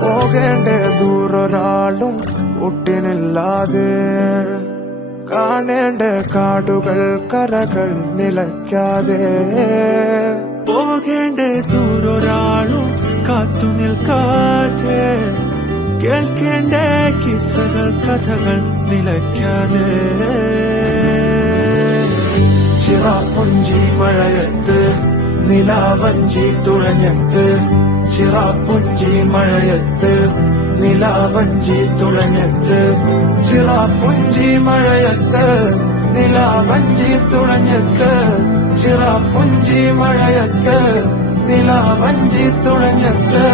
പോകേണ്ട ദൂരൊരാളും ഒട്ടിനില്ലാതെ, കാണേണ്ട കാടുകൾ കരകൾ നിലയ്ക്കാതെ, പോകേണ്ട ദൂരൊരാളും കാത്തു നിൽക്കാതെ, കേൾക്കേണ്ട കിസ്സകൾ കഥകൾ നിലയ്ക്കാതെ. ചിറാപ്പുഞ്ചി മഴയത്ത് നിലാവഞ്ചി തുഴഞ്ഞത്ത്, ചിറാപ്പുഞ്ചി മഴയത്ത് നിലാവഞ്ചി തുഴഞ്ഞത്ത്, ചിറാപ്പുഞ്ചി മഴയത്ത് നിലാവഞ്ചി തുഴഞ്ഞത്ത്, ചിറാപ്പുഞ്ചി മഴയത്ത് നിലാവഞ്ചി തുഴഞ്ഞത്ത്.